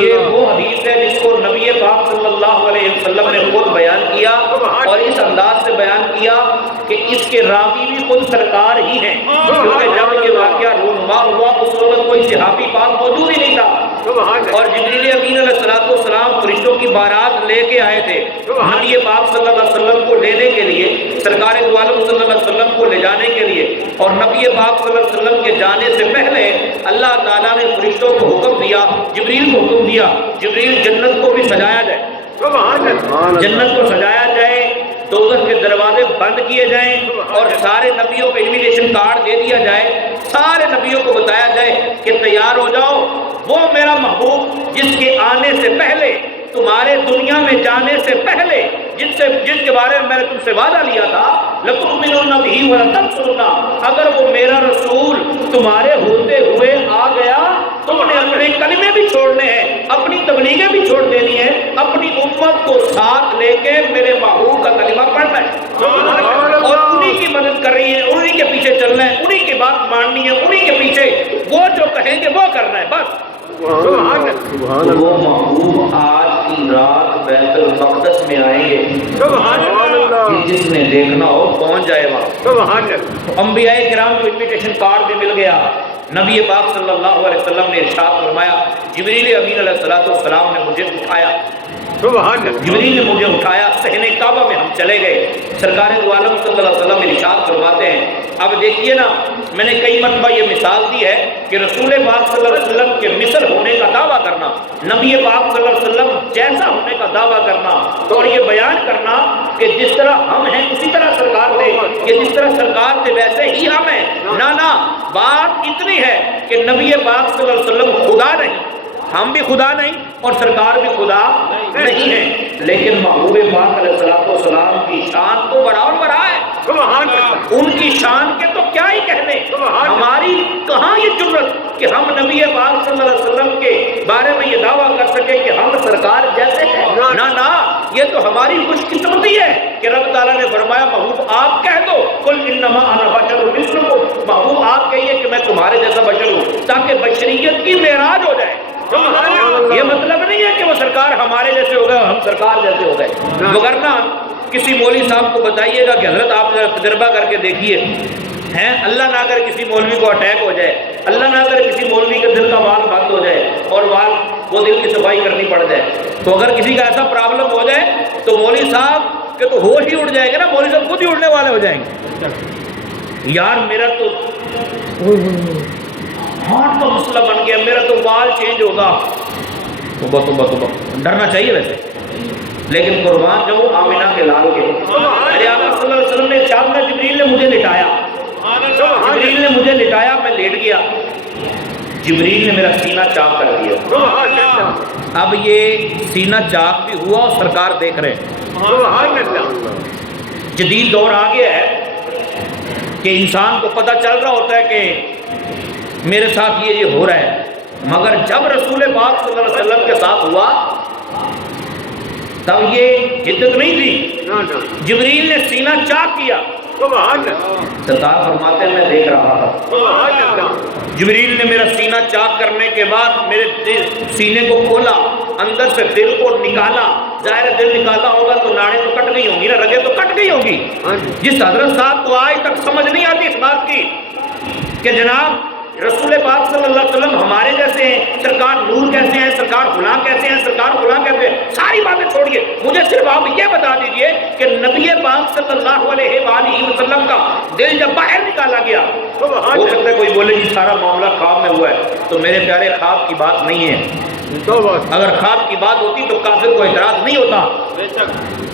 یہ وہ حدیث ہے جس کو نبی پاک صلی اللہ علیہ وسلم نے خود بیان کیا اور اس انداز سے بیان کیا کہ اس کے راوی بھی خود سرکار ہی ہیں، کیونکہ جب یہ واقعہ رونما ہوا اس وقت کوئی صحابی پاک موجود ہی نہیں تھا، اور جبریل امین علیہ السلام فرشتوں کی بارات لے کے آئے تھے نبی پاک صلی اللہ علیہ وسلم کو لینے کے لیے، سرکار دو عالم صلی اللہ علیہ وسلم کو لے جانے کے لیے، اور نبی پاک صلی اللہ علیہ وسلم کے جانے سے پہلے اللہ تعالیٰ نے فرشتوں کو حکم دیا، جبریل کو حکم دیا، جبریل جنت کو بھی سجایا جائے، جنت کو سجایا جائے، دوزخ کے دروازے بند کیے جائیں، اور سارے نبیوں کو انویٹیشن کارڈ دے دیا جائے، سارے نبیوں کو بتایا جائے کہ تیار ہو جاؤ، وہ میرا محبوب جس کے آنے سے پہلے، تمہارے دنیا میں جانے سے پہلے، جس کے بارے میں نے تم سے وعدہ لیا تھا لَتُؤْمِنُنَّ بِهِ وَلَتَنْصُرُنَّهُ، اگر وہ میرا رسول تمہارے ہوتے ہوئے آ گیا، تم نے اپنے کلمے بھی چھوڑنے ہیں، اپنی تبلیغیں بھی چھوڑ دینی ہے، اپنی امت کو ساتھ لے کے میرے محبوب کا کلمہ پڑھنا ہے، اور انہی کی مدد کر رہی ہے، انہی کے پیچھے چلنا ہے، انہی کی بات ماننی ہے، انہی کے پیچھے وہ جو کہیں گے وہ کرنا ہے، بس۔ وہ محبوب آج کی رات بیت المقدس میں آئیں گے، جس نے دیکھنا ہو پہنچ جائے وہاں۔ انبیاء کرام کو انویٹیشن کارڈ بھی مل گیا، نبی پاک صلی اللہ علیہ وسلم نے ارشاد فرمایا، جبریل امین علیہ السلام نے مجھے اٹھایا، جبریل نے مجھے اٹھایا، صحن کعبہ میں ہم چلے گئے، سرکار دو عالم صلی اللہ علیہ وسلم ارشاد فرماتے ہیں، اب دیکھیے نا، میں نے کئی مرتبہ یہ مثال دی ہے کہ رسول پاک صلی اللہ علیہ وسلم کے مثل ہونے کا دعویٰ کرنا، نبی پاک صلی اللہ علیہ وسلم جیسا ہونے کا دعویٰ کرنا، اور یہ بیان کرنا کہ جس طرح ہم ہیں اسی طرح سرکار تھے، کہ جس طرح سرکار تھے ویسے ہی ہم ہیں، نہ بات اتنی ہے کہ نبی پاک صلی اللہ علیہ وسلم خدا نہیں، ہم بھی خدا نہیں اور سرکار بھی خدا نہیں ہے، لیکن محبوب پاک علیہ السلام کی شان تو بڑا اور بڑا ہے، ان کی شان کے تو کیا ہی کہنے، ہماری کہاں یہ جرت کہ ہم نبی پاک صلی اللہ علیہ وسلم کے بارے میں یہ دعویٰ کر سکے کہ ہم سرکار جیسے ہیں، نہ یہ تو ہماری خوش قسمتی ہے کہ رب تعالیٰ نے فرمایا محبوب آپ کہہ دو قل انما انا بشر مثلکم، محبوب آپ کہیے کہ میں تمہارے جیسا بشر ہوں، تاکہ بشریت کی معراج ہو جائے۔ یہ مطلب نہیں ہے کہ وہ سرکار ہمارے جیسے ہو گئے اور ہم سرکار جیسے ہو گئے، وگرنہ کسی مولوی صاحب کو بتائیے گا کہ حضرت آپ ذرا تجربہ کر کے دیکھیے، ہیں اللہ نہ کر کسی مولوی کو اٹیک ہو جائے، اللہ نہ کر کسی مولوی کے دل کا وال بند ہو جائے اور وہ دل کی صفائی کرنی پڑ جائے، تو اگر کسی کا ایسا پرابلم ہو جائے تو مولوی صاحب کے تو ہوش ہی اڑ جائے گا نا، مولوی صاحب خود ہی اڑنے والے ہو جائیں گے، یار میرا تو ہارٹ کا مسئلہ بن گیا، میرا تو وال چینج ہوگا، توبہ ڈرنا چاہیے ویسے، لیکن قربان جو آمینہ کے لال کے میرے آقا صلی اللہ علیہ وسلم نے ارشاد میں جبریل نے مجھے لٹایا، میں لیٹ گیا، جبریل نے میرا سینہ چاک کر دیا، اب یہ سینہ چاک بھی ہوا اور سرکار دیکھ رہے ہیں، جدید دور آ گیا ہے کہ انسان کو پتہ چل رہا ہوتا ہے کہ میرے ساتھ یہ ہو رہا ہے، مگر جب رسول پاک صلی اللہ علیہ وسلم کے ساتھ ہوا تب یہ حدت نہیں تھی، جبریل نے سینہ چاک کیا، سرکار فرماتے ہیں میں دیکھ رہا تھا، جبریل نے میرا سینہ چاک کرنے کے بعد میرے سینے کو کھولا، اندر سے دل کو نکالا، ظاہر دل نکالا ہوگا تو ناڑیں تو کٹ گئی ہوں گی نا، رگیں تو کٹ گئی ہوں گی، جس حضرت صاحب کو آج تک سمجھ نہیں آتی اس بات کی کہ جناب رسول پاک صلی اللہ علیہ وسلم ہمارے جیسے ہیں، سرکار نور کیسے ہیں، سرکار غلام کیسے ہیں، سرکار غلام کیسے ہیں، ساری باتیں چھوڑیے، مجھے صرف آپ یہ بتا دیجئے کہ نبی پاک صلی اللہ علیہ وآلہ وسلم کا دل جب باہر نکالا گیا، ہو سکتا ہے کوئی بولے کہ سارا معاملہ خواب میں ہوا ہے، تو میرے پیارے خواب کی بات نہیں ہے، اگر خواب کی بات ہوتی تو کافر کو اعتراض نہیں ہوتا،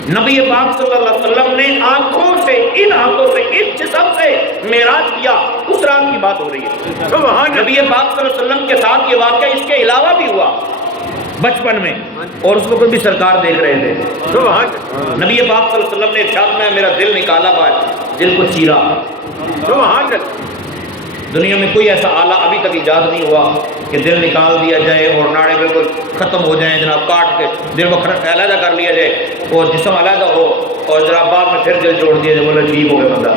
نبی پاک صلی اللہ علیہ وسلم نے آنکھوں سے، ان ہاتھوں سے، اس جسم سے معراج کیا، اس رات کی بات ہو رہی ہے، نبی پاک صلی اللہ علیہ وسلم کے ساتھ یہ واقعہ اس کے علاوہ بھی ہوا بچپن میں، اور اس وقت بھی سرکار دیکھ رہے تھے، نبی پاک صلی اللہ علیہ وسلم نے ارشاد میں میرا دل نکالا، دل کو چیرا، دنیا میں کوئی ایسا آلہ ابھی تک ایجاد نہیں ہوا کہ دل نکال دیا جائے اور ناڑے بالکل ختم ہو جائیں، جناب کاٹ کے دل کو علیحدہ کر لیا جائے اور جسم علیحدہ ہو اور جناب بعد میں پھر دل جوڑ دیا جائے، بولے ٹھیک ہو گیا بندہ،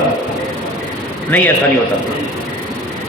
نہیں ایسا نہیں ہوتا،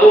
2